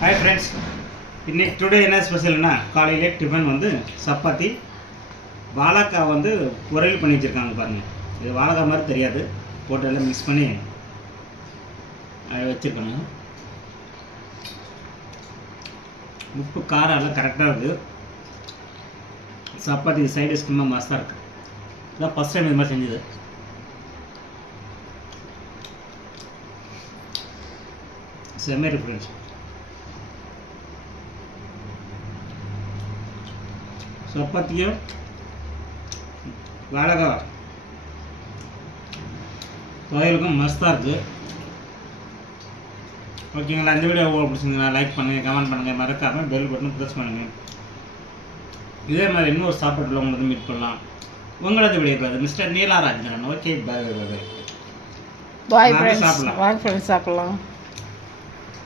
Hi friends, இன்னைக்கு today என்ன ஸ்பெஷல்னா காலையிலே டிஃபன் வந்து சப்பாத்தி வாழைக்காய் வந்து பொரியல் பண்ணி வச்சுருக்காங்க பாருங்கள். இது வாழைக்காய் மாதிரி தெரியாது, போட்டு எல்லாம் மிக்ஸ் பண்ணி வச்சுருக்காங்க. உப்பு காரம் எல்லாம் கரெக்டாக இருக்குது. சப்பாத்தி சைடு சும்மா மஸ்தாக இருக்குது. இதான் ஃபஸ்ட் டைம் இது மாதிரி செஞ்சது. செம்ம இருக்கு ஃப்ரெண்ட்ஸ். சப்பாத்தியும் வாழைக்காய் துவையலுக்கும் மஸ்தாக இருக்குது. ஓகேங்களா, இந்த வீடியோ பிடிச்சிருந்தீங்கன்னா லைக் பண்ணுங்கள், கமெண்ட் பண்ணுங்கள், மறக்காமல் பெல் பட்டன் ப்ரெஸ் பண்ணுங்கள். இதே மாதிரி இன்னொரு சாப்பாட்டில் உங்களுக்கு மீட் பண்ணலாம். உங்களது வீடியோ மிஸ்டர் நீலா ராஜேந்திரன். ஓகே, பாய் பாய். பாய் ஃப்ரெண்ட்ஸ், சாப்பிடலாம்.